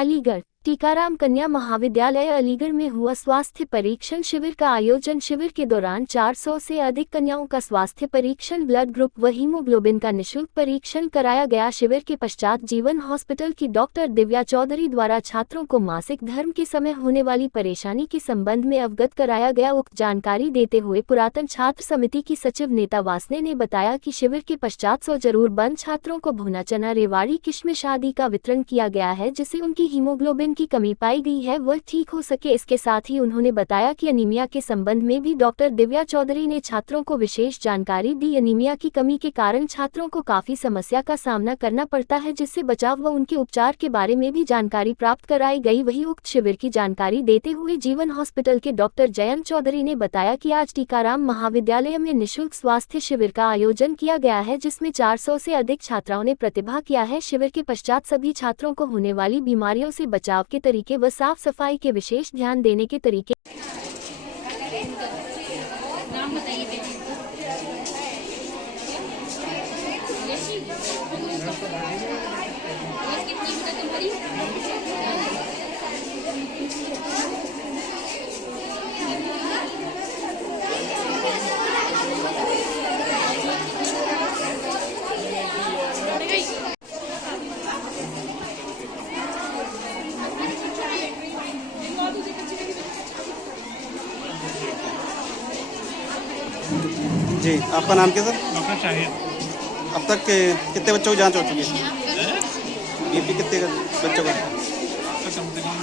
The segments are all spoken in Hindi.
अलीगढ़ टीकाराम कन्या महाविद्यालय अलीगढ़ में हुआ स्वास्थ्य परीक्षण शिविर का आयोजन। शिविर के दौरान 400 से अधिक कन्याओं का स्वास्थ्य परीक्षण, ब्लड ग्रुप व हीमोग्लोबिन का निःशुल्क परीक्षण कराया गया। शिविर के पश्चात जीवन हॉस्पिटल की डॉक्टर दिव्या चौधरी द्वारा छात्रों को मासिक धर्म के समय होने वाली परेशानी के संबंध में अवगत कराया गया। उक्त जानकारी देते हुए पुरातन छात्र समिति की सचिव नीता वासने ने बताया कि शिविर के पश्चात 100 जरूरतमंद छात्रों को भुना चना, रेवाड़ी, किशमिश आदि का वितरण किया गया है, जिससे उनकी हीमोग्लोबिन की कमी पाई गई है वह ठीक हो सके। इसके साथ ही उन्होंने बताया कि अनीमिया के संबंध में भी डॉक्टर दिव्या चौधरी ने छात्रों को विशेष जानकारी दी। अनीमिया की कमी के कारण छात्रों को काफी समस्या का सामना करना पड़ता है, जिससे बचाव व उनके उपचार के बारे में भी जानकारी प्राप्त कराई गई। वहीं उक्त शिविर की जानकारी देते हुए जीवन हॉस्पिटल के डॉक्टर जयंत चौधरी ने बताया कि आज टीकाराम महाविद्यालय में निःशुल्क स्वास्थ्य शिविर का आयोजन किया गया है, जिसमें 400 से अधिक छात्राओं ने प्रतिभाग किया है। शिविर के पश्चात सभी छात्रों को होने वाली बीमारियों से बचाव के तरीके व साफ सफाई के विशेष ध्यान देने के तरीके। जी, आपका नाम क्या सर? डॉक्टर शाहिद। अब तक कितने बच्चों की जांच हो चुकी है? बीपी कितने बच्चों का? कम से कम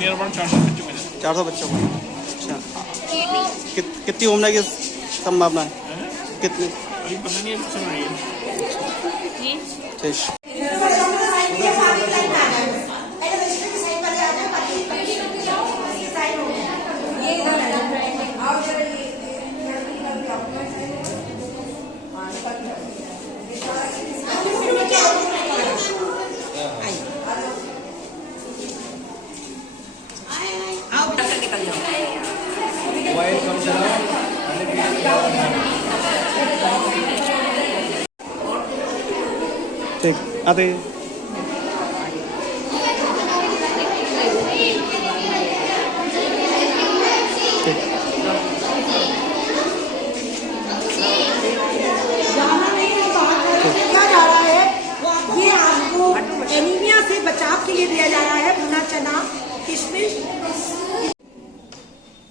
400 बच्चों का। 400 बच्चों का। अच्छा, कितनी उम्र की संभावना है? कितनी? अभी पता नहीं है, सुन रही है। ठीक। ठीक, आते हैं। क्या जा रहा है, ये आपको एनीमिया से बचाव के लिए दिया जा रहा है भुना चना, किशमिश।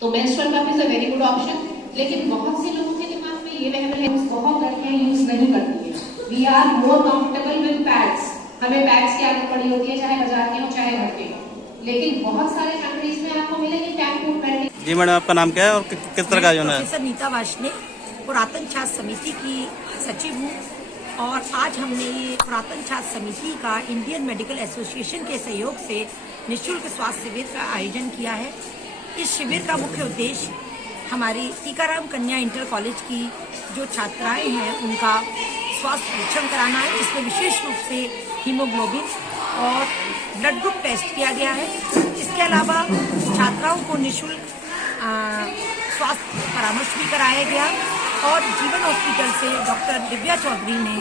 तो menstrual cup is a very good option, लेकिन बहुत से लोगों के दिमाग में ये वहम है, बहुत लड़कियां यूज नहीं करती है। We are more comfortable with pads, हमें पैड्स की आदत पड़ी होती है, चाहे बाजार के हो चाहे घर के हो। लेकिन बहुत सारे कंट्रीज में आपको मिलेंगे टैंक फूड पैड। जी मैडम, आपका नाम क्या है और किस तरह का आयोजन है? प्रोफेसर नीता वासने, पुरातन छात्र समिति की सचिव हूँ, और आज हमने ये पुरातन छात्र समिति का इंडियन मेडिकल एसोसिएशन के सहयोग से निःशुल्क स्वास्थ्य शिविर का आयोजन किया है। इस शिविर का मुख्य उद्देश्य हमारी टीकाराम कन्या इंटर कॉलेज की जो छात्राएं हैं उनका स्वास्थ्य परीक्षण कराना है, जिसमें विशेष रूप से हीमोग्लोबिन और ब्लड ग्रुप टेस्ट किया गया है। इसके अलावा छात्राओं को निःशुल्क स्वास्थ्य परामर्श भी कराया गया, और जीवन हॉस्पिटल से डॉक्टर दिव्या चौधरी ने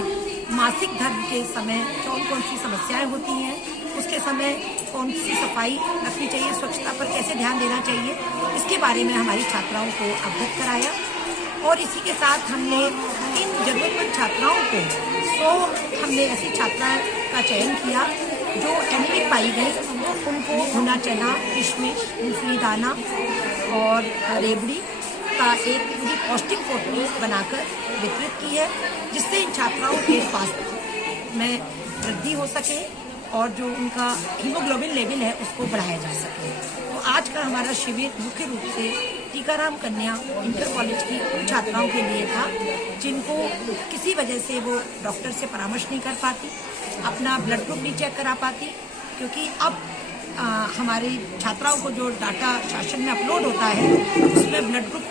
मासिक धर्म के समय कौन कौन सी समस्याएं होती हैं, उसके समय कौन सी सफाई रखनी चाहिए, स्वच्छता पर कैसे ध्यान देना चाहिए, इसके बारे में हमारी छात्राओं को अवगत कराया। और इसी के साथ हमने इन जरूरतमंद छात्राओं को 100 हमने ऐसी छात्राओं का चयन किया जो एनीमिक पाई गई, उनको भुना चना, किशमिश, मूंगफली दाना और रेवड़ी का एक पूरी पौष्टिक पोटली बनाकर वितरित की है, जिससे इन छात्राओं के स्वास्थ्य में वृद्धि हो सके और जो उनका हीमोग्लोबिन लेवल है उसको बढ़ाया जा सके। तो आज का हमारा शिविर मुख्य रूप से टीकाराम कन्या इंटर कॉलेज की उन छात्राओं के लिए था जिनको किसी वजह से वो डॉक्टर से परामर्श नहीं कर पाती, अपना ब्लड ग्रुप नहीं चेक करा पाती, क्योंकि अब हमारी छात्राओं को जो डाटा शासन में अपलोड होता है उसमें ब्लड ग्रुप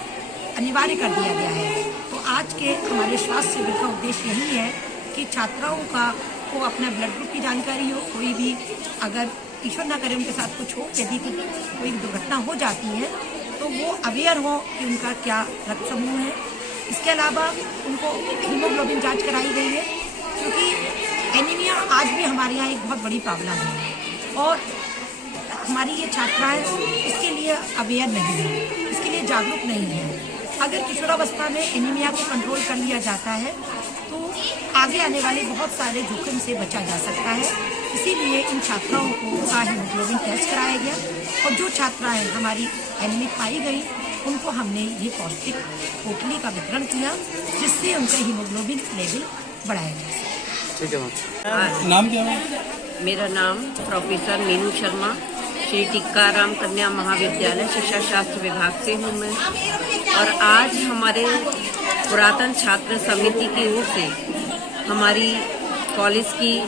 अनिवार्य कर दिया गया है। तो आज के हमारे स्वास्थ्य शिविर का उद्देश्य यही है कि छात्राओं को अपना ब्लड ग्रुप की जानकारी हो, कोई भी अगर ईश्वर ना करे उनके साथ कुछ हो, यदि कोई दुर्घटना हो जाती है तो वो अवेयर हो कि उनका क्या रक्त समूह है। इसके अलावा उनको हीमोग्लोबिन जांच कराई गई है, क्योंकि एनीमिया आज आज भी हमारे यहाँ एक बहुत बड़ी प्रॉब्लम है और हमारी ये छात्राएं इसके लिए अवेयर नहीं है, इसके लिए जागरूक नहीं है। अगर किशोरावस्था में एनीमिया को कंट्रोल कर लिया जाता है तो आगे आने वाले बहुत सारे जोखिम से बचा जा सकता है। इसीलिए इन छात्राओं को हीमोग्लोबिन टेस्ट कराया गया और जो छात्राएं हमारी एनीमिक पाई गई उनको हमने ये पौष्टिक पोटली का वितरण किया जिससे उनका हीमोग्लोबिन लेवल बढ़ाया जा सके। ठीक है मैम। नाम क्या है? मेरा नाम प्रोफेसर मीनू शर्मा, श्री टीकाराम कन्या महाविद्यालय शिक्षा शास्त्र विभाग से हूँ मैं। और आज हमारे पुरातन छात्र समिति की ओर से हमारी कॉलेज की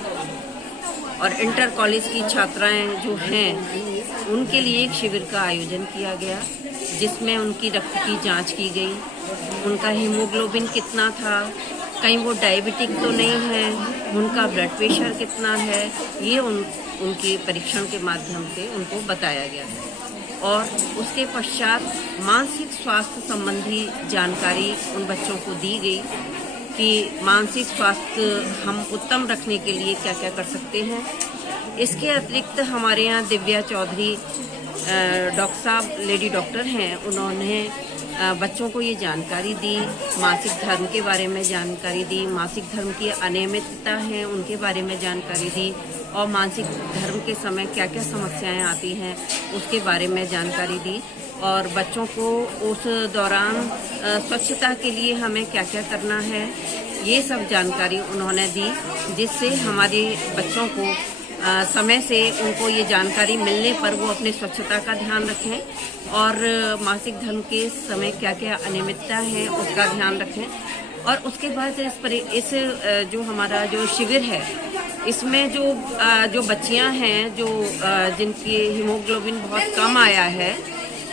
और इंटर कॉलेज की छात्राएं जो हैं उनके लिए एक शिविर का आयोजन किया गया जिसमें उनकी रक्त की जांच की गई, उनका हीमोग्लोबिन कितना था, कहीं वो डायबिटिक तो नहीं है, उनका ब्लड प्रेशर कितना है, ये उनके परीक्षण के माध्यम से उनको बताया गया है। और उसके पश्चात मानसिक स्वास्थ्य संबंधी जानकारी उन बच्चों को दी गई कि मानसिक स्वास्थ्य हम उत्तम रखने के लिए क्या क्या कर सकते हैं। इसके अतिरिक्त हमारे यहाँ दिव्या चौधरी डॉक्टर साहब लेडी डॉक्टर हैं, उन्होंने बच्चों को ये जानकारी दी, मासिक धर्म के बारे में जानकारी दी, मासिक धर्म की अनियमितता है उनके बारे में जानकारी दी और मासिक धर्म के समय क्या क्या समस्याएं आती हैं उसके बारे में जानकारी दी। और बच्चों को उस दौरान स्वच्छता के लिए हमें क्या क्या करना है ये सब जानकारी उन्होंने दी, जिससे हमारे बच्चों को समय से उनको ये जानकारी मिलने पर वो अपनी स्वच्छता का ध्यान रखें और मासिक धर्म के समय क्या क्या अनियमितता है उसका ध्यान रखें। और उसके बाद इस जो हमारा जो शिविर है इसमें जो बच्चियां हैं जो जिनकी हीमोग्लोबिन बहुत कम आया है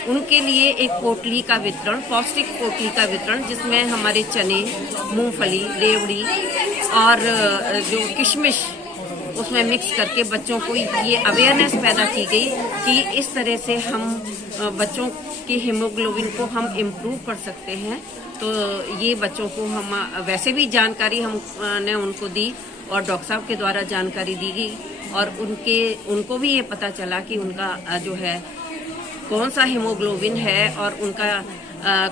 उनके लिए एक पोटली का वितरण, पौष्टिक पोटली का वितरण जिसमें हमारे चने, मूंगफली, रेवड़ी और जो किशमिश उसमें मिक्स करके बच्चों को ये अवेयरनेस पैदा की गई कि इस तरह से हम बच्चों की हीमोग्लोबिन को हम इम्प्रूव कर सकते हैं। तो ये बच्चों को हम वैसे भी जानकारी हमने उनको दी और डॉक्टर साहब के द्वारा जानकारी दी गई और उनको भी ये पता चला कि उनका जो है कौन सा हीमोग्लोबिन है और उनका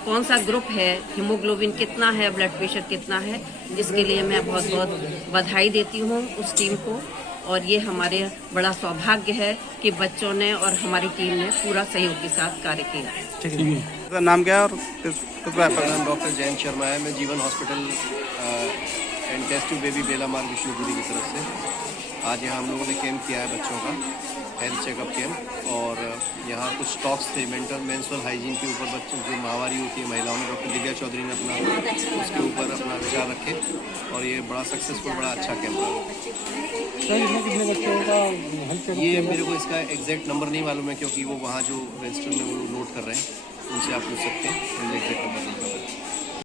कौन सा ग्रुप है, हीमोग्लोबिन कितना है, ब्लड प्रेशर कितना है। इसके लिए मैं बहुत बहुत बधाई देती हूँ उस टीम को और ये हमारे बड़ा सौभाग्य है कि बच्चों ने और हमारी टीम ने पूरा सहयोग के साथ कार्य किया। ठीक है। तो नाम क्या है और मेरा नाम डॉक्टर जयंत शर्मा है। मैं Jeevan hospital and test tube baby Bela Marg Vishnupuri की तरफ से आज यहाँ हम लोगों ने कैंप किया है बच्चों का हेल्थ चेकअप कैंप और यहाँ कुछ टॉक्स थे मेंस्ट्रुअल हाइजीन के ऊपर बच्चों जो माहवारी होती है महिलाओं में, डॉक्टर दिव्या चौधरी ने अपना उसके ऊपर अपना विचार रखे और ये बड़ा सक्सेसफुल बड़ा अच्छा कैंप रहा। कितने बच्चों का हेल्थ चेकअप? ये मेरे को इसका एग्जैक्ट नंबर नहीं मालूम है क्योंकि वो वहाँ जो रजिस्टर में वो नोट कर रहे हैं उनसे आप पूछ सकते हैं, मुझे एग्जैक्ट नंबर नहीं पता।